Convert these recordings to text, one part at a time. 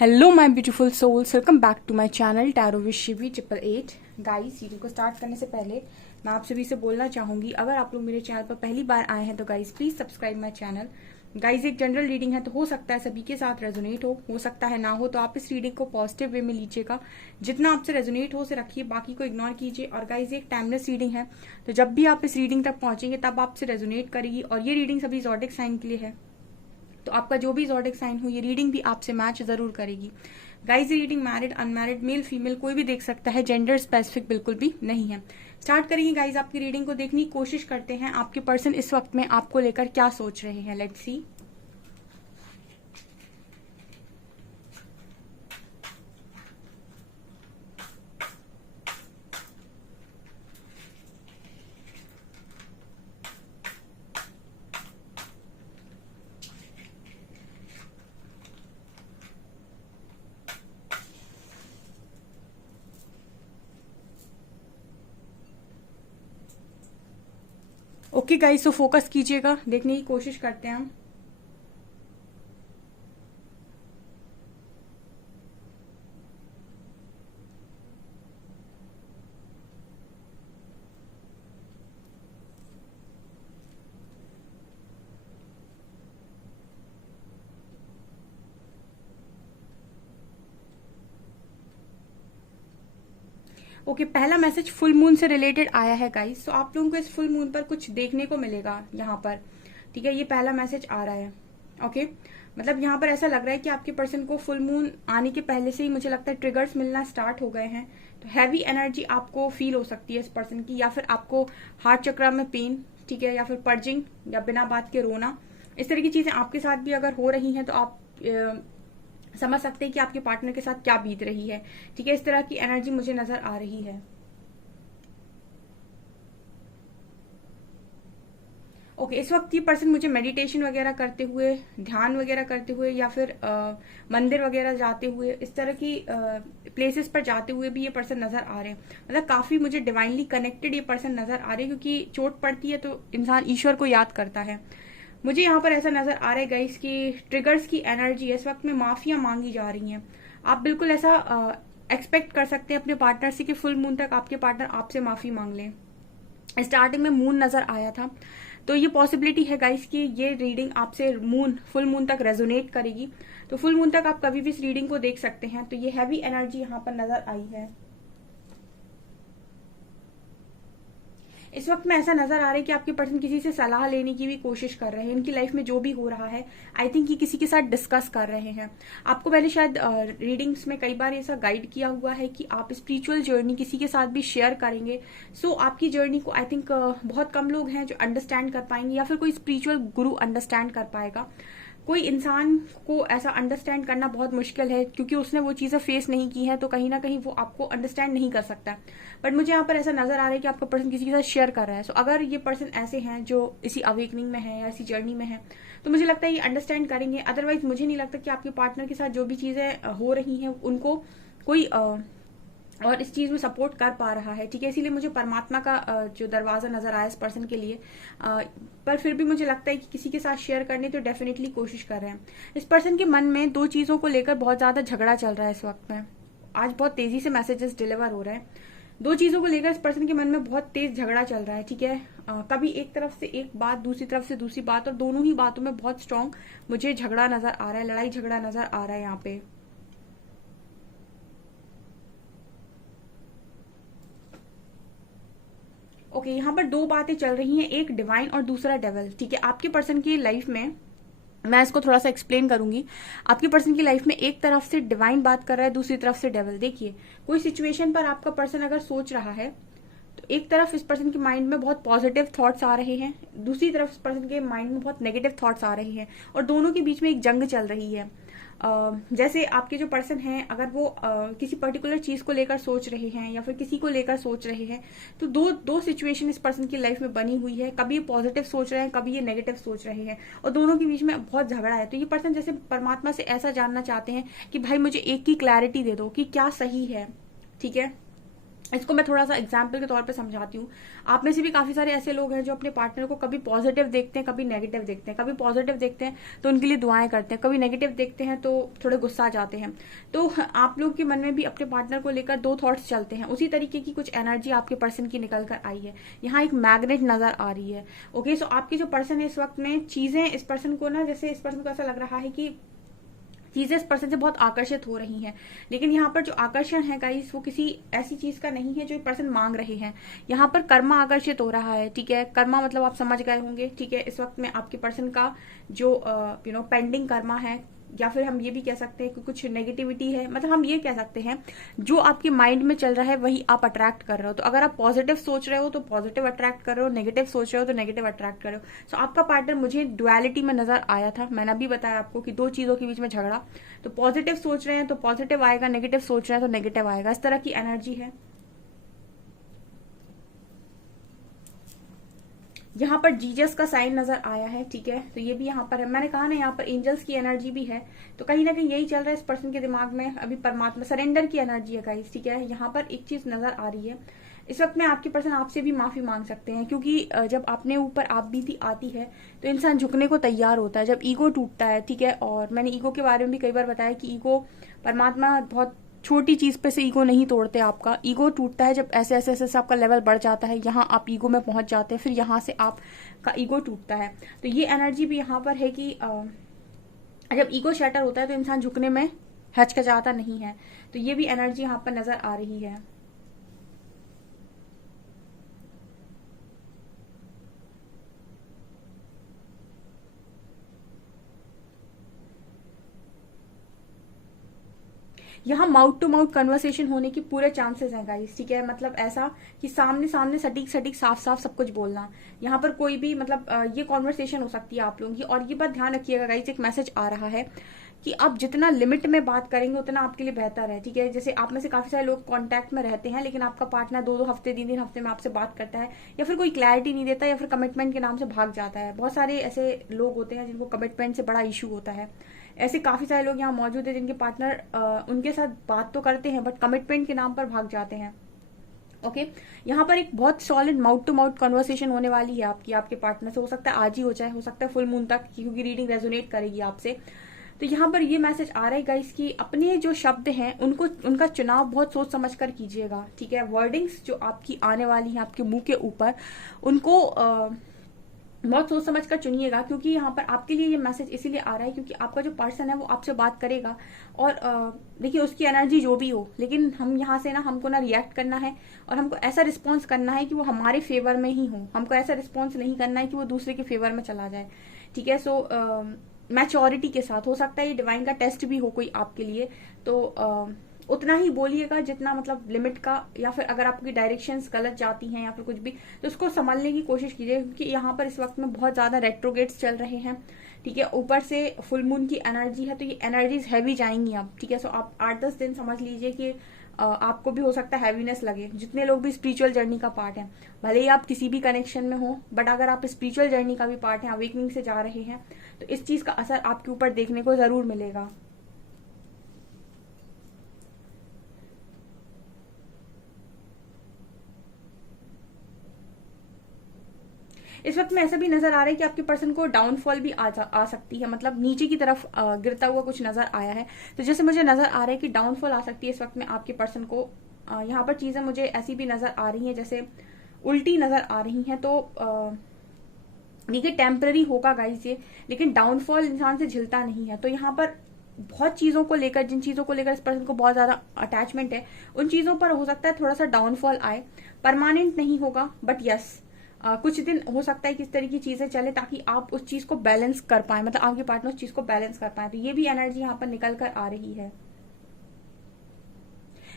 Hello my beautiful souls, welcome back to my channel tarot with Shivi 888। Guys, video को start करने से पहले मैं आप सभी से बोलना चाहूंगी, अगर आप लोग मेरे चैनल पर पहली बार आए हैं तो guys please subscribe my channel. Guys, एक जनरल रीडिंग है तो हो सकता है सभी के साथ रेजोनेट हो सकता है ना हो, तो आप इस रीडिंग को पॉजिटिव वे में लीजिएगा। जितना आपसे रेजोनेट हो उसे रखिए, बाकी को इग्नोर कीजिए। और गाइस, एक टाइमलेस रीडिंग है, तो जब भी आप इस रीडिंग तक पहुंचेंगे तब आपसे रेजोनेट करेगी। और ये रीडिंग सभी ज़ोडिक साइन के लिए है, तो आपका जो भी ज़ोडिक साइन हो ये रीडिंग भी आपसे मैच जरूर करेगी। गाइस, ये reading married, unmarried, male female कोई भी देख सकता है, जेंडर स्पेसिफिक बिल्कुल भी नहीं है। स्टार्ट करेंगे गाइस, आपकी रीडिंग को देखने की कोशिश करते हैं आपके पर्सन इस वक्त में आपको लेकर क्या सोच रहे हैं। Let's see. ओके गाइस, तो फोकस कीजिएगा, देखने की कोशिश करते हैं हम। ओके, पहला मैसेज फुल मून से रिलेटेड आया है गाइस, तो आप लोगों को इस फुल मून पर कुछ देखने को मिलेगा यहाँ पर। ठीक है, ये पहला मैसेज आ रहा है। ओके, मतलब यहाँ पर ऐसा लग रहा है कि आपके पर्सन को फुल मून आने के पहले से ही मुझे लगता है ट्रिगर्स मिलना स्टार्ट हो गए हैं। तो हैवी एनर्जी आपको फील हो सकती है इस पर्सन की, या फिर आपको हार्ट चक्र में पेन, ठीक है, या फिर पर्जिंग, या बिना बात के रोना, इस तरह की चीजें आपके साथ भी अगर हो रही हैं तो आप समझ सकते हैं कि आपके पार्टनर के साथ क्या बीत रही है। ठीक है, इस तरह की एनर्जी मुझे नजर आ रही है। ओके, इस वक्त ये पर्सन मुझे मेडिटेशन वगैरह करते हुए, ध्यान वगैरह करते हुए, या फिर मंदिर वगैरह जाते हुए, इस तरह की प्लेसेस पर जाते हुए भी ये पर्सन नजर आ रहे हैं। मतलब काफी मुझे डिवाइनली कनेक्टेड ये पर्सन नजर आ रहे हैं, क्योंकि चोट पड़ती है तो इंसान ईश्वर को याद करता है। मुझे यहाँ पर ऐसा नजर आ रहा है गाइस कि ट्रिगर्स की एनर्जी इस वक्त में माफिया मांगी जा रही हैं। आप बिल्कुल ऐसा एक्सपेक्ट कर सकते हैं अपने पार्टनर से कि फुल मून तक आपके पार्टनर आपसे माफी मांग लें। स्टार्टिंग में मून नजर आया था, तो ये पॉसिबिलिटी है गाइस कि ये रीडिंग आपसे मून, फुल मून तक रेजोनेट करेगी। तो फुल मून तक आप कभी भी इस रीडिंग को देख सकते हैं। तो ये हैवी एनर्जी यहाँ पर नजर आई है। इस वक्त में ऐसा नजर आ रहा है कि आपके पर्सन किसी से सलाह लेने की भी कोशिश कर रहे हैं। इनकी लाइफ में जो भी हो रहा है, आई थिंक ये किसी के साथ डिस्कस कर रहे हैं। आपको पहले शायद रीडिंग्स में कई बार ऐसा गाइड किया हुआ है कि आप स्पिरिचुअल जर्नी किसी के साथ भी शेयर करेंगे। सो आपकी जर्नी को आई थिंक बहुत कम लोग हैं जो अंडरस्टैंड कर पाएंगे, या फिर कोई स्पिरिचुअल गुरु अंडरस्टैंड कर पाएगा। कोई इंसान को ऐसा अंडरस्टैंड करना बहुत मुश्किल है, क्योंकि उसने वो चीजें फेस नहीं की है, तो कहीं ना कहीं वो आपको अंडरस्टैंड नहीं कर सकता। बट मुझे यहाँ पर ऐसा नजर आ रहा है कि आपका पर्सन किसी के साथ शेयर कर रहा है। सो अगर ये पर्सन ऐसे हैं जो इसी अवेकनिंग में है या इसी जर्नी में है, तो मुझे लगता है ये अंडरस्टैंड करेंगे। अदरवाइज मुझे नहीं लगता कि आपके पार्टनर के साथ जो भी चीजें हो रही हैं उनको कोई और इस चीज में सपोर्ट कर पा रहा है। ठीक है, इसीलिए मुझे परमात्मा का जो दरवाजा नजर आया इस पर्सन के लिए, पर फिर भी मुझे लगता है कि किसी के साथ शेयर करने तो डेफिनेटली कोशिश कर रहे हैं। इस पर्सन के मन में दो चीजों को लेकर बहुत ज्यादा झगड़ा चल रहा है इस वक्त में। आज बहुत तेजी से मैसेजेस डिलीवर हो रहे हैं। दो चीजों को लेकर इस पर्सन के मन में बहुत तेज झगड़ा चल रहा है। ठीक है, कभी एक तरफ से एक बात, दूसरी तरफ से दूसरी बात, और दोनों ही बातों में बहुत स्ट्रांग मुझे झगड़ा नजर आ रहा है, लड़ाई झगड़ा नजर आ रहा है यहाँ पे। ओके, यहाँ पर दो बातें चल रही हैं, एक डिवाइन और दूसरा डेवल। ठीक है, आपके पर्सन की लाइफ में मैं इसको थोड़ा सा एक्सप्लेन करूंगी। आपके पर्सन की लाइफ में एक तरफ से डिवाइन बात कर रहा है, दूसरी तरफ से डेवल। देखिए, कोई सिचुएशन पर आपका पर्सन अगर सोच रहा है तो एक तरफ इस पर्सन के माइंड में बहुत पॉजिटिव थॉट्स आ रहे हैं, दूसरी तरफ इस पर्सन के माइंड में बहुत नेगेटिव थॉट्स आ रहे हैं, और दोनों के बीच में एक जंग चल रही है। जैसे आपके जो पर्सन हैं, अगर वो किसी पर्टिकुलर चीज को लेकर सोच रहे हैं या फिर किसी को लेकर सोच रहे हैं, तो दो दो सिचुएशन इस पर्सन की लाइफ में बनी हुई है। कभी ये पॉजिटिव सोच रहे हैं, कभी ये नेगेटिव सोच रहे हैं, और दोनों के बीच में बहुत झगड़ा है। तो ये पर्सन जैसे परमात्मा से ऐसा जानना चाहते हैं कि भाई मुझे एक की क्लैरिटी दे दो कि क्या सही है। ठीक है, इसको मैं थोड़ा सा एग्जाम्पल के तौर पे समझाती हूँ। आप में से भी काफी सारे ऐसे लोग हैं जो अपने पार्टनर को कभी पॉजिटिव देखते हैं, कभी नेगेटिव देखते हैं। कभी पॉजिटिव देखते हैं तो उनके लिए दुआएं करते हैं, कभी नेगेटिव देखते हैं तो थोड़े गुस्सा जाते हैं। तो आप लोग के मन में भी अपने पार्टनर को लेकर दो थॉट्स चलते हैं। उसी तरीके की कुछ एनर्जी आपके पर्सन की निकल कर आई है। यहाँ एक मैग्नेट नजर आ रही है। ओके, सो आपके जो पर्सन है इस वक्त में चीजें इस पर्सन को ना, जैसे इस पर्सन को ऐसा लग रहा है कि चीजें इस पर्सन से बहुत आकर्षित हो रही हैं, लेकिन यहाँ पर जो आकर्षण है गाइस वो किसी ऐसी चीज का नहीं है जो पर्सन मांग रहे हैं। यहाँ पर कर्मा आकर्षित हो रहा है। ठीक है, कर्मा मतलब आप समझ गए होंगे। ठीक है, इस वक्त में आपके पर्सन का जो पेंडिंग कर्मा है, या फिर हम ये भी कह सकते हैं कि कुछ नेगेटिविटी है। मतलब हम ये कह सकते हैं जो आपके माइंड में चल रहा है वही आप अट्रैक्ट कर रहे हो। तो अगर आप पॉजिटिव सोच रहे हो तो पॉजिटिव अट्रैक्ट कर रहे हो, नेगेटिव सोच रहे हो तो नेगेटिव अट्रैक्ट कर रहे हो। सो आपका पार्टनर मुझे डुअलिटी में नजर आया था। मैंने अभी बताया आपको कि दो चीजों के बीच में झगड़ा। तो पॉजिटिव सोच रहे हैं तो पॉजिटिव आएगा, नेगेटिव सोच रहे हैं तो नेगेटिव आएगा। इस तरह की एनर्जी है। यहाँ पर जीजस का साइन नजर आया है। ठीक है, तो ये भी यहाँ पर है। मैंने कहा ना यहाँ पर एंजल्स की एनर्जी भी है। तो कहीं ना कहीं यही चल रहा है इस पर्सन के दिमाग में अभी, परमात्मा सरेंडर की एनर्जी है गाइस। ठीक है, यहाँ पर एक चीज नजर आ रही है इस वक्त में आपके पर्सन आपसे भी माफी मांग सकते हैं, क्योंकि जब अपने ऊपर आप बीती आती है तो इंसान झुकने को तैयार होता है जब ईगो टूटता है। ठीक है, और मैंने ईगो के बारे में भी कई बार बताया कि ईगो, परमात्मा बहुत छोटी चीज पे से ईगो नहीं तोड़ते आपका। ईगो टूटता है जब ऐसे ऐसे ऐसे आपका लेवल बढ़ जाता है, यहाँ आप ईगो में पहुंच जाते हैं, फिर यहाँ से आपका ईगो टूटता है। तो ये एनर्जी भी यहाँ पर है कि जब ईगो शैटर होता है तो इंसान झुकने में हचकचाता नहीं है। तो ये भी एनर्जी यहाँ पर नजर आ रही है। यहाँ माउथ टू माउथ कन्वर्सेशन होने की पूरे चांसेस हैं गाइस। ठीक है, मतलब ऐसा कि सामने सामने सटीक सटीक साफ साफ सब कुछ बोलना। यहाँ पर कोई भी मतलब ये कॉन्वर्सेशन हो सकती है आप लोगों की। और ये बात ध्यान रखिएगा गाइस, एक मैसेज आ रहा है कि आप जितना लिमिट में बात करेंगे उतना आपके लिए बेहतर है। ठीक है, जैसे आप में से काफी सारे लोग कांटेक्ट में रहते हैं लेकिन आपका पार्टनर 2-2 हफ्ते 3-3 हफ्ते में आपसे बात करता है, या फिर कोई क्लैरिटी नहीं देता, या फिर कमिटमेंट के नाम से भाग जाता है। बहुत सारे ऐसे लोग होते हैं जिनको कमिटमेंट से बड़ा इशू होता है। ऐसे काफी सारे लोग यहाँ मौजूद है जिनके पार्टनर उनके साथ बात तो करते हैं बट कमिटमेंट के नाम पर भाग जाते हैं। ओके, यहाँ पर एक बहुत solid mouth to mouth conversation होने वाली है आपकी आपके पार्टनर से। हो सकता है आज ही हो जाए, हो सकता है फुल मून तक, क्योंकि रीडिंग रेजोनेट करेगी आपसे। तो यहाँ पर ये मैसेज आ रहा है गाइस कि अपने जो शब्द हैं उनको, उनका चुनाव बहुत सोच समझ कर कीजिएगा। ठीक है, वर्डिंग्स जो आपकी आने वाली है आपके मुंह के ऊपर, उनको बहुत सोच समझ कर चुनिएगा, क्योंकि यहाँ पर आपके लिए ये मैसेज इसीलिए आ रहा है क्योंकि आपका जो पर्सन है वो आपसे बात करेगा। और देखिए उसकी एनर्जी जो भी हो, लेकिन हम यहाँ से ना, हमको ना रिएक्ट करना है और हमको ऐसा रिस्पॉन्स करना है कि वो हमारे फेवर में ही हो। हमको ऐसा रिस्पॉन्स नहीं करना है कि वो दूसरे के फेवर में चला जाए। ठीक है, सो मैच्योरिटी के साथ। हो सकता है ये डिवाइन का टेस्ट भी हो कोई आपके लिए, तो उतना ही बोलिएगा जितना मतलब लिमिट का, या फिर अगर आपकी डायरेक्शंस गलत जाती हैं या फिर कुछ भी तो उसको संभालने की कोशिश कीजिए, क्योंकि यहाँ पर इस वक्त में बहुत ज्यादा रेट्रोगेट्स चल रहे हैं। ठीक है, ऊपर से फुल मून की एनर्जी है तो ये एनर्जीज हैवी जाएंगी अब। ठीक है, सो आप 8-10 दिन समझ लीजिए कि आपको भी हो सकता है हैवीनेस लगे। जितने लोग भी स्पिरिचुअल जर्नी का पार्ट है, भले ही आप किसी भी कनेक्शन में हो, बट अगर आप स्पिरिचुअल जर्नी का भी पार्ट है, अवेकनिंग से जा रहे हैं, तो इस चीज का असर आपके ऊपर देखने को जरूर मिलेगा। इस वक्त में ऐसा भी नजर आ रहा है कि आपके पर्सन को डाउनफॉल भी आ सकती है, मतलब नीचे की तरफ गिरता हुआ कुछ नजर आया है। तो जैसे मुझे नजर आ रहा है कि डाउनफॉल आ सकती है इस वक्त में आपके पर्सन को। यहाँ पर चीजें मुझे ऐसी भी नजर आ रही हैं जैसे उल्टी नजर आ रही हैं। तो देखिए टेम्पररी होगा गाइस ये, लेकिन डाउनफॉल इंसान से झिलता नहीं है। तो यहाँ पर बहुत चीजों को लेकर, जिन चीजों को लेकर इस पर्सन को बहुत ज्यादा अटैचमेंट है, उन चीजों पर हो सकता है थोड़ा सा डाउनफॉल आए। परमानेंट नहीं होगा बट यस, कुछ दिन हो सकता है कि इस तरह की चीजें चले ताकि आप उस चीज को बैलेंस कर पाए, मतलब आपके पार्टनर उस चीज को बैलेंस कर पाए। तो ये भी एनर्जी यहाँ पर निकल कर आ रही है।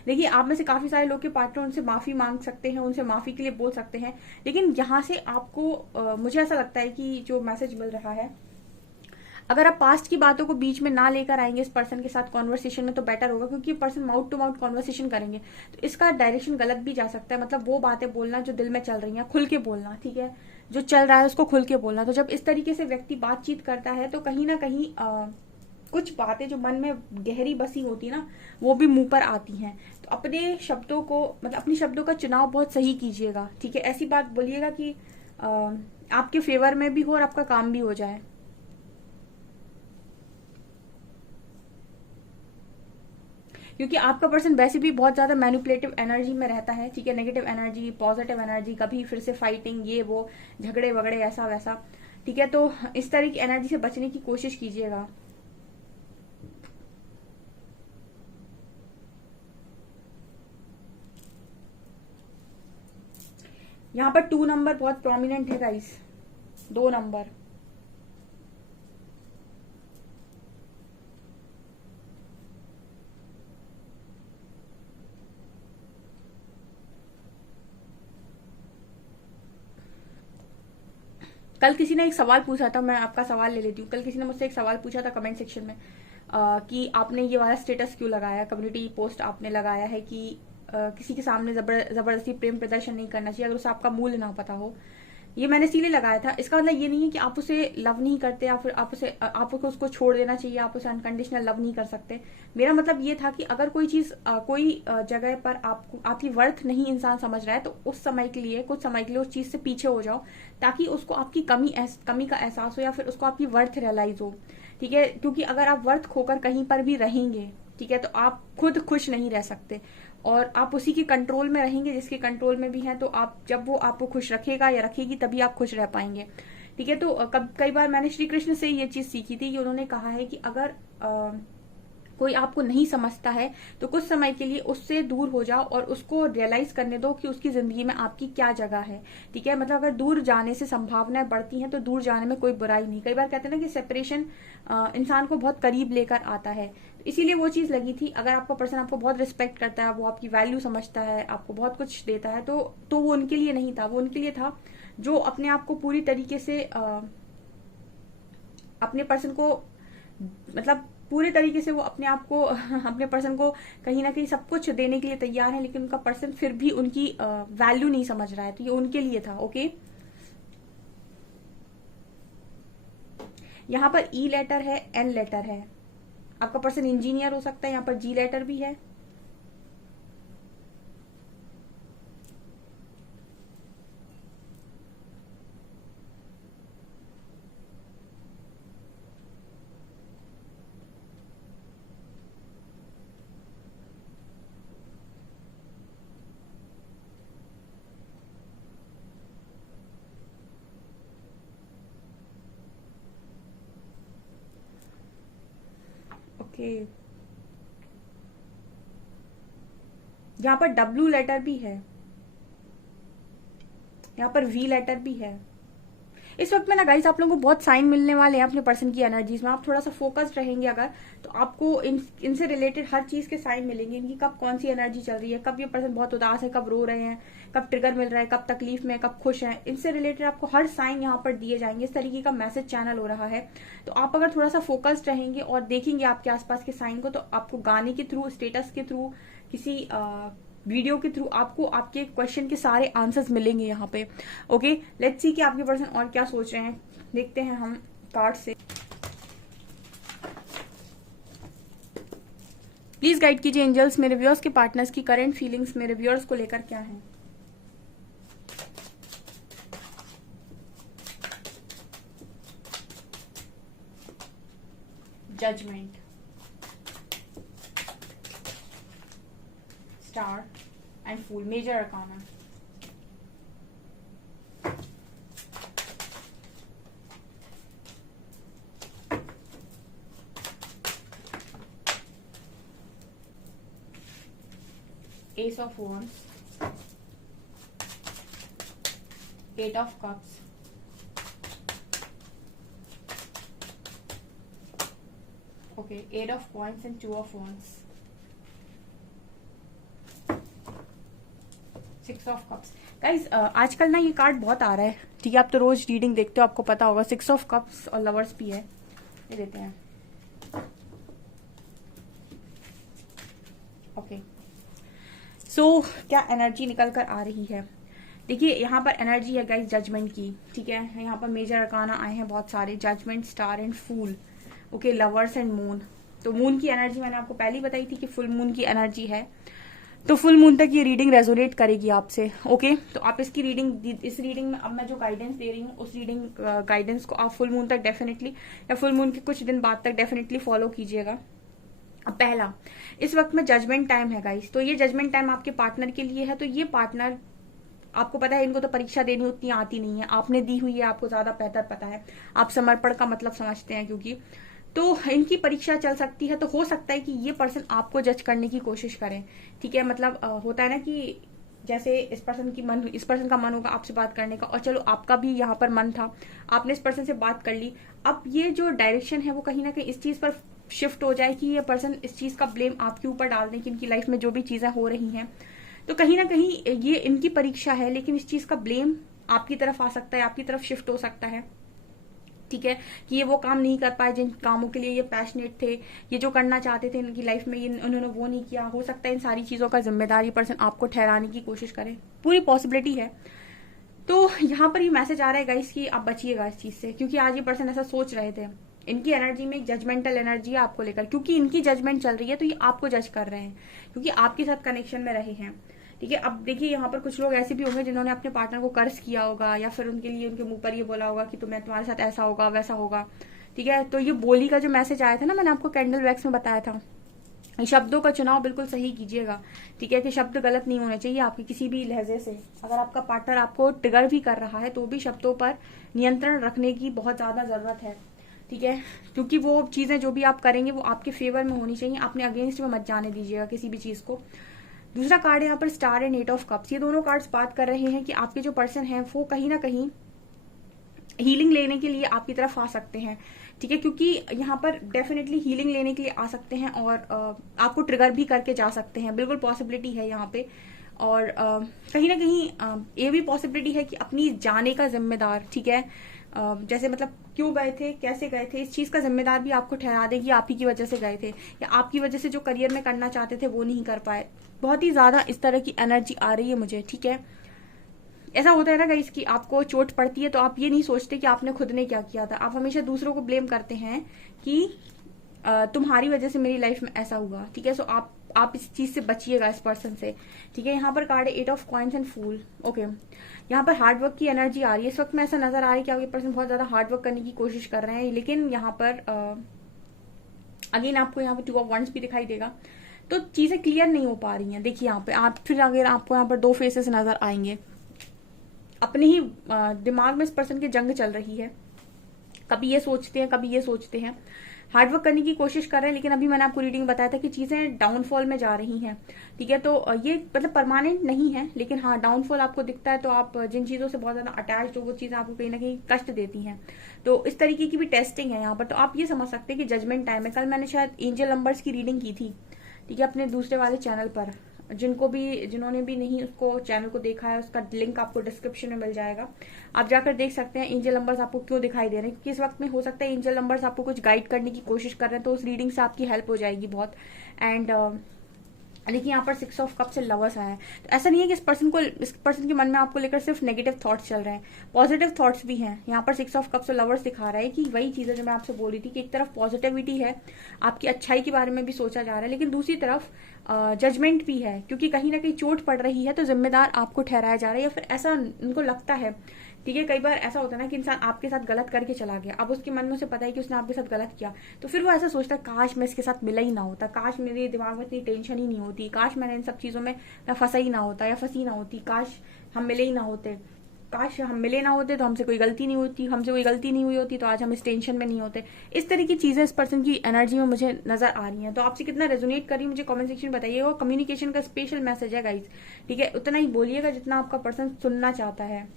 देखिए आप में से काफी सारे लोग के पार्टनर उनसे माफी मांग सकते हैं, उनसे माफी के लिए बोल सकते हैं, लेकिन यहाँ से आपको मुझे ऐसा लगता है कि जो मैसेज मिल रहा है, अगर आप पास्ट की बातों को बीच में ना लेकर आएंगे इस पर्सन के साथ कॉन्वर्सेशन में तो बेटर होगा, क्योंकि person mouth to mouth conversation करेंगे तो इसका डायरेक्शन गलत भी जा सकता है। मतलब वो बातें बोलना जो दिल में चल रही हैं, खुल के बोलना। ठीक है, जो चल रहा है उसको खुल के बोलना। तो जब इस तरीके से व्यक्ति बातचीत करता है तो कहीं ना कहीं कुछ बातें जो मन में गहरी बसी होती ना, वो भी मुंह पर आती हैं। तो अपने शब्दों को, मतलब अपने शब्दों का चुनाव बहुत सही कीजिएगा, ठीक है। ऐसी बात बोलिएगा कि आपके फेवर में भी हो और आपका काम भी हो जाए। क्योंकि आपका पर्सन वैसे भी बहुत ज्यादा मैनिपुलेटिव एनर्जी में रहता है, ठीक है। नेगेटिव एनर्जी, पॉजिटिव एनर्जी, कभी फिर से फाइटिंग, ये वो झगड़े वगड़े, ऐसा वैसा, ठीक है। तो इस तरह की एनर्जी से बचने की कोशिश कीजिएगा। यहाँ पर 2 नंबर बहुत प्रोमिनेंट है गाइस, 2 नंबर। कल किसी ने एक सवाल पूछा था, मैं आपका सवाल ले लेती हूँ। कल किसी ने मुझसे एक सवाल पूछा था कमेंट सेक्शन में कि आपने ये वाला स्टेटस क्यों लगाया, कम्युनिटी पोस्ट आपने लगाया है कि किसी के सामने जबरदस्ती प्रेम प्रदर्शन नहीं करना चाहिए अगर उसे आपका मूल्य ना पता हो। ये मैंने इसीलिए लगाया था। इसका मतलब ये नहीं है कि आप उसे लव नहीं करते या फिर आपको उसको छोड़ देना चाहिए, आप उसे अनकंडीशनल लव नहीं कर सकते। मेरा मतलब ये था कि अगर कोई चीज कोई जगह पर आपकी वर्थ नहीं इंसान समझ रहा है, तो उस समय के लिए, कुछ समय के लिए उस चीज से पीछे हो जाओ, ताकि उसको आपकी कमी का एहसास हो या फिर उसको आपकी वर्थ रियलाइज हो, ठीक है। क्योंकि अगर आप वर्थ खोकर कहीं पर भी रहेंगे, ठीक है, तो आप खुद खुश नहीं रह सकते और आप उसी के कंट्रोल में रहेंगे जिसके कंट्रोल में भी हैं। तो आप, जब वो आपको खुश रखेगा या रखेगी, तभी आप खुश रह पाएंगे, ठीक है। तो कई बार मैंने श्री कृष्ण से ये चीज सीखी थी कि उन्होंने कहा है कि अगर कोई आपको नहीं समझता है तो कुछ समय के लिए उससे दूर हो जाओ और उसको रियलाइज करने दो कि उसकी जिंदगी में आपकी क्या जगह है, ठीक है। मतलब अगर दूर जाने से संभावनाएं बढ़ती हैं तो दूर जाने में कोई बुराई नहीं। कई बार कहते हैं ना कि सेपरेशन इंसान को बहुत करीब लेकर आता है, तो इसीलिए वो चीज लगी थी। अगर आपका पर्सन आपको बहुत रिस्पेक्ट करता है, वो आपकी वैल्यू समझता है, आपको बहुत कुछ देता है, तो वो उनके लिए नहीं था। वो उनके लिए था जो अपने आप को पूरी तरीके से अपने पर्सन को, मतलब पूरे तरीके से वो अपने आप को अपने पर्सन को कहीं ना कहीं सब कुछ देने के लिए तैयार है, लेकिन उनका पर्सन फिर भी उनकी वैल्यू नहीं समझ रहा है। तो ये उनके लिए था, ओके। यहाँ पर ई लेटर है, एन लेटर है। आपका पर्सन इंजीनियर हो सकता है। यहाँ पर जी लेटर भी है। ओके, यहाँ पर डब्ल्यू लेटर भी है। यहाँ पर वी लेटर भी है। इस वक्त में ना गाइस आप लोगों को बहुत साइन मिलने वाले हैं अपने पर्सन की एनर्जीज में। आप थोड़ा सा फोकस्ड रहेंगे अगर, तो आपको इनसे रिलेटेड हर चीज के साइन मिलेंगे, इनकी कब कौन सी एनर्जी चल रही है, कब ये पर्सन बहुत उदास है, कब रो रहे हैं, कब ट्रिगर मिल रहा है, कब तकलीफ में, कब खुश है। इनसे रिलेटेड आपको हर साइन यहाँ पर दिए जाएंगे। इस तरीके का मैसेज चैनल हो रहा है। तो आप अगर थोड़ा सा फोकस्ड रहेंगे और देखेंगे आपके आसपास के साइन को, तो आपको गाने के थ्रू, स्टेटस के थ्रू, किसी वीडियो के थ्रू आपको आपके क्वेश्चन के सारे आंसर्स मिलेंगे यहाँ पे, ओके। लेट्स सी कि आपके पर्सन और क्या सोच रहे हैं। देखते हैं हम कार्ड से। प्लीज गाइड कीजिए एंजल्स, मेरे व्यूअर्स के पार्टनर्स की करंट फीलिंग्स मेरे व्यूअर्स को लेकर क्या है। Judgement, star and fool, major arcana. Ace of Wands, 8 of Cups, okay, 8 of Coins and 2 of Wands, 6 of Cups। Guys आजकल ना ये कार्ड बहुत आ रहा है, ठीक है। आप तो रोज रीडिंग देखते हो, आपको पता होगा। 6 of Cups और लवर्स भी है। ये देते हैं, ओके। सो क्या एनर्जी निकल कर आ रही है, देखिए। यहाँ पर एनर्जी है गाइस जजमेंट की, ठीक है। यहाँ पर मेजर अरकाना आए हैं बहुत सारे, judgement, star and fool, okay, lovers and moon. तो मून की एनर्जी मैंने आपको पहले ही बताई थी कि फुल मून की एनर्जी है, तो फुल मून तक ये रीडिंग रेजोनेट करेगी आपसे। ओके, तो आप इस रीडिंग में अब मैं जो गाइडेंस दे रही हूँ उस रीडिंग गाइडेंस को आप फुल मून तक डेफिनेटली, या फुल मून के कुछ दिन बाद तक डेफिनेटली फॉलो कीजिएगा। अब पहला, इस वक्त में जजमेंट टाइम है गाइस, तो ये जजमेंट टाइम आपके पार्टनर के लिए है। तो ये पार्टनर, आपको पता है इनको तो परीक्षा देनी उतनी आती नहीं है, आपने दी हुई है, आपको ज्यादा बेहतर पता है, आप समर्पण का मतलब समझते हैं, क्योंकि तो इनकी परीक्षा चल सकती है। तो हो सकता है कि ये पर्सन आपको जज करने की कोशिश करें, ठीक है। मतलब होता है ना कि जैसे इस पर्सन का मन होगा आपसे बात करने का, और चलो आपका भी यहाँ पर मन था, आपने इस पर्सन से बात कर ली। अब ये जो डायरेक्शन है वो कहीं ना कहीं इस चीज पर शिफ्ट हो जाए कि ये पर्सन इस चीज का ब्लेम आपके ऊपर डाल दें कि इनकी लाइफ में जो भी चीजें हो रही हैं, तो कहीं ना कहीं ये इनकी परीक्षा है, लेकिन इस चीज का ब्लेम आपकी तरफ आ सकता है, आपकी तरफ शिफ्ट हो सकता है, ठीक है। कि ये वो काम नहीं कर पाए जिन कामों के लिए ये पैशनेट थे, ये जो करना चाहते थे इनकी लाइफ में, ये उन्होंने वो नहीं किया। हो सकता है इन सारी चीजों का जिम्मेदार ये पर्सन आपको ठहराने की कोशिश करे, पूरी पॉसिबिलिटी है। तो यहाँ पर ये मैसेज आ रहा है गाइस कि आप बचिएगा इस चीज से, क्योंकि आज ये पर्सन ऐसा सोच रहे थे। इनकी एनर्जी में एक जजमेंटल एनर्जी है आपको लेकर, क्योंकि इनकी जजमेंट चल रही है, तो ये आपको जज कर रहे हैं क्योंकि आपके साथ कनेक्शन में रहे हैं, ठीक है। अब देखिए यहाँ पर कुछ लोग ऐसे भी होंगे जिन्होंने अपने पार्टनर को कर्ज किया होगा, या फिर उनके लिए उनके मुंह पर ये बोला होगा कि तुम्हारे साथ ऐसा होगा वैसा होगा, ठीक है। तो ये बोली का जो मैसेज आया था ना, मैंने आपको कैंडल वैक्स में बताया था, शब्दों का चुनाव बिल्कुल सही कीजिएगा, ठीक है, कि शब्द गलत नहीं होने चाहिए आपके किसी भी लहजे से। अगर आपका पार्टनर आपको ट्रिगर भी कर रहा है तो भी शब्दों पर नियंत्रण रखने की बहुत ज्यादा जरूरत है, ठीक है, क्योंकि वो चीजें जो भी आप करेंगे वो आपके फेवर में होनी चाहिए, अपने अगेंस्ट में मत जाने दीजिएगा किसी भी चीज को। दूसरा कार्ड है यहाँ पर स्टार एंड 8 ऑफ कप्स। ये दोनों कार्ड्स बात कर रहे हैं कि आपके जो पर्सन है वो कहीं ना कहीं हीलिंग लेने के लिए आपकी तरफ आ सकते हैं, ठीक है, क्योंकि यहाँ पर डेफिनेटली हीलिंग लेने के लिए आ सकते हैं और आपको ट्रिगर भी करके जा सकते हैं, बिल्कुल पॉसिबिलिटी है यहाँ पे। और कहीं ना कहीं ये भी पॉसिबिलिटी है कि अपनी जाने का जिम्मेदार, ठीक है, जैसे मतलब क्यों गए थे, कैसे गए थे, इस चीज का जिम्मेदार भी आपको ठहरा देगी, आप ही की वजह से गए थे, या आपकी वजह से जो करियर में करना चाहते थे वो नहीं कर पाए। बहुत ही ज्यादा इस तरह की एनर्जी आ रही है मुझे, ठीक है। ऐसा होता है ना गाइस कि आपको चोट पड़ती है तो आप ये नहीं सोचते कि आपने खुद ने क्या किया था, आप हमेशा दूसरों को ब्लेम करते हैं कि तुम्हारी वजह से मेरी लाइफ में ऐसा हुआ, ठीक है। सो आप इस चीज से बचिएगा, इस पर्सन से, ठीक है। यहाँ पर कार्ड है 8 of coins and fool. Okay, यहाँ पर हार्डवर्क की एनर्जी आ रही है इस वक्त में, ऐसा नजर आ रहा है कि आपके पर्सन बहुत ज्यादा हार्डवर्क करने की कोशिश कर रहे हैं, लेकिन यहाँ पर अगेन आपको यहाँ पर 2 ऑफ वंड्स भी दिखाई देगा, तो चीजें क्लियर नहीं हो पा रही हैं। देखिए यहाँ पे आप फिर अगर आपको यहाँ पर 2 फेसेस नजर आएंगे, अपने ही दिमाग में इस पर्सन की जंग चल रही है, कभी ये सोचते हैं कभी ये सोचते हैं, हार्डवर्क करने की कोशिश कर रहे हैं, लेकिन अभी मैंने आपको रीडिंग बताया था कि चीजें डाउनफॉल में जा रही हैं, ठीक है। तो ये मतलब परमानेंट नहीं है, लेकिन हाँ डाउनफॉल आपको दिखता है, तो आप जिन चीजों से बहुत ज्यादा अटैच्ड हो वो चीजें आपको कहीं ना कहीं कष्ट देती हैं, तो इस तरीके की भी टेस्टिंग है यहाँ पर। तो आप ये समझ सकते हैं कि जजमेंट टाइम है। कल मैंने शायद एंजल नंबर्स की रीडिंग की थी, ठीक है, अपने दूसरे वाले चैनल पर, जिन्होंने भी नहीं उसको चैनल को देखा है उसका लिंक आपको डिस्क्रिप्शन में मिल जाएगा, आप जाकर देख सकते हैं एंजल नंबर्स आपको क्यों दिखाई दे रहे हैं, क्योंकि इस वक्त में हो सकता है एंजल नंबर्स आपको कुछ गाइड करने की कोशिश कर रहे हैं, तो उस रीडिंग से आपकी हेल्प हो जाएगी बहुत। एंड देखिए यहाँ पर 6 ऑफ कप्स से लवर्स आया है, तो ऐसा नहीं है कि इस पर्सन के मन में आपको लेकर सिर्फ नेगेटिव थॉट्स चल रहे हैं, पॉजिटिव थॉट्स भी हैं। यहाँ पर 6 ऑफ कप्स से लवर्स दिखा रहा है कि वही चीजें जो मैं आपसे बोल रही थी कि एक तरफ पॉजिटिविटी है, आपकी अच्छाई के बारे में भी सोचा जा रहा है, लेकिन दूसरी तरफ जजमेंट भी है, क्योंकि कहीं ना कहीं चोट पड़ रही है तो जिम्मेदार आपको ठहराया जा रहा है, या फिर ऐसा उनको लगता है, ठीक है। कई बार ऐसा होता है ना कि इंसान आपके साथ गलत करके चला गया, अब उसके मन में उसे पता है कि उसने आपके साथ गलत किया, तो फिर वो ऐसा सोचता है काश मैं इसके साथ मिला ही ना होता, काश मेरे दिमाग में इतनी टेंशन ही नहीं होती, काश मैंने इन सब चीजों में मैं फंसा ही ना होता या फंसी ना होती, काश हम मिले ही ना होते, काश हम मिले ना होते तो हमसे कोई गलती नहीं होती, हमसे कोई गलती नहीं हुई होती तो आज हम इस टेंशन में नहीं होते। इस तरह की चीजें इस पर्सन की एनर्जी में मुझे नजर आ रही हैं। तो आपसे कितना रेजोनेट कर रही है मुझे कमेंट सेक्शन में बताइएगा। कम्युनिकेशन का स्पेशल मैसेज है गाइज, ठीक है, उतना ही बोलिएगा जितना आपका पर्सन सुनना चाहता है,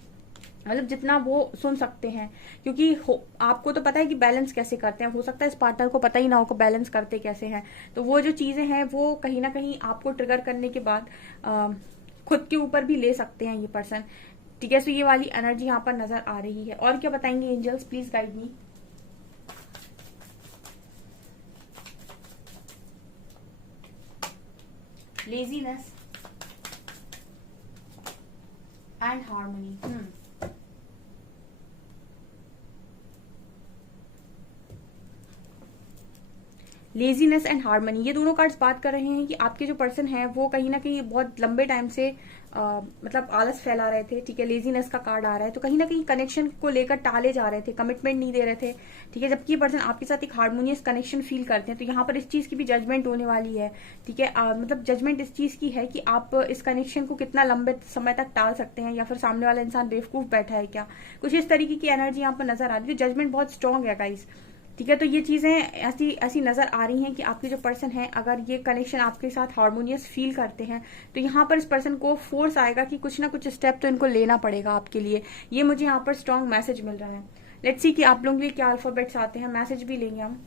मतलब जितना वो सुन सकते हैं, क्योंकि आपको तो पता है कि बैलेंस कैसे करते हैं, हो सकता है इस पार्टनर को पता ही ना हो को बैलेंस करते कैसे हैं, तो वो जो चीजें हैं वो कहीं ना कहीं आपको ट्रिगर करने के बाद खुद के ऊपर भी ले सकते हैं ये पर्सन, ठीक है। सो ये वाली एनर्जी यहाँ पर नजर आ रही है। और क्या बताएंगे angels, please guide me. Laziness and harmony. Laziness and harmony, ये दोनों कार्ड्स बात कर रहे हैं कि आपके जो पर्सन है वो कहीं ना कहीं बहुत लंबे टाइम से मतलब आलस फैला रहे थे, ठीक है। लेजीनेस का कार्ड आ रहा है, तो कहीं ना कहीं कनेक्शन को लेकर टाले जा रहे थे, कमिटमेंट नहीं दे रहे थे, ठीक है। जबकि ये पर्सन आपके साथ एक हार्मोनियस कनेक्शन फील करते हैं, तो यहाँ पर इस चीज की भी जजमेंट होने वाली है, ठीक है। मतलब जजमेंट इस चीज की है कि आप इस कनेक्शन को कितना लंबे समय तक टाल सकते हैं, या फिर सामने वाला इंसान बेवकूफ बैठा है क्या, कुछ इस तरीके की एनर्जी यहाँ पर नजर आ रही है। जजमेंट बहुत स्ट्रांग है गाइस, ठीक है। तो ये चीजें ऐसी ऐसी नजर आ रही हैं कि आपके जो पर्सन है, अगर ये कनेक्शन आपके साथ हार्मोनियस फील करते हैं, तो यहाँ पर इस पर्सन को फोर्स आएगा कि कुछ ना कुछ स्टेप तो इनको लेना पड़ेगा आपके लिए। ये मुझे यहाँ पर स्ट्रांग मैसेज मिल रहा है। लेट्स सी कि आप लोगों के लिए क्या अल्फाबेट्स आते हैं, मैसेज भी लेंगे हम।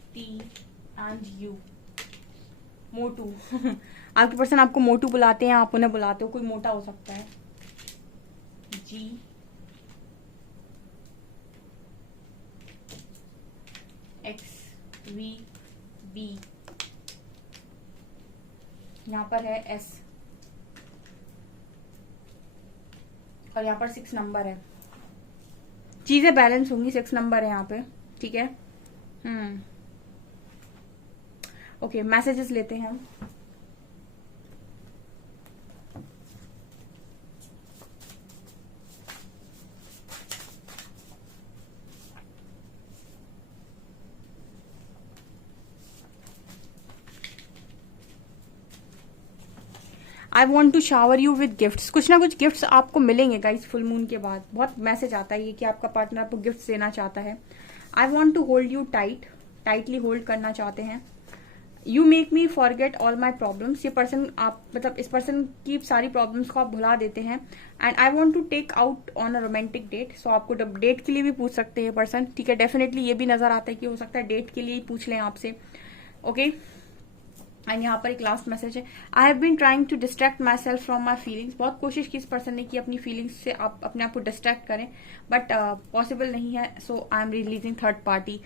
MOT&U, मोटू। आपके पर्सन आपको मोटू बुलाते हैं, आप उन्हें बुलाते हो, कोई मोटा हो सकता है। GXVB, यहाँ पर है S, और यहाँ पर 6 नंबर है। चीजें बैलेंस होंगी, 6 नंबर है यहाँ पे, ठीक है। ओके, मैसेजेस लेते हैं हम। I want to shower you with gifts, कुछ ना कुछ गिफ्ट्स आपको मिलेंगे गाइस फुल मून के बाद। बहुत मैसेज आता है ये कि आपका पार्टनर आपको गिफ्ट्स देना चाहता है। I want to hold you tight, tightly hold करना चाहते हैं। You make me forget all my problems, ये पर्सन आप मतलब इस पर्सन की सारी प्रॉब्लम्स को आप भुला देते हैं। And I want to take out on a romantic date, so आपको डेट के लिए भी पूछ सकते हैं पर्सन, ठीक है। डेफिनेटली ये भी नजर आता है कि हो सकता है डेट के लिए ही पूछ लें आपसे, ओके। एंड यहाँ पर एक लास्ट मैसेज है, I have been trying to distract myself from my feelings, बहुत कोशिश की इस पर्सन ने कि अपनी फीलिंग्स से आप अपने आप को डिस्ट्रैक्ट करें, बट पॉसिबल नहीं है। So I am releasing third party,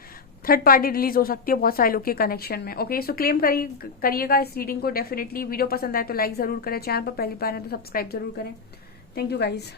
third party release हो सकती है बहुत सारे लोग के कनेक्शन में, ओके। सो क्लेम करिएगा इस रीडिंग को डेफिनेटली। वीडियो पसंद आए तो लाइक जरूर करें, चैनल पर पहली बार है तो सब्सक्राइब जरूर करें। Thank you guys.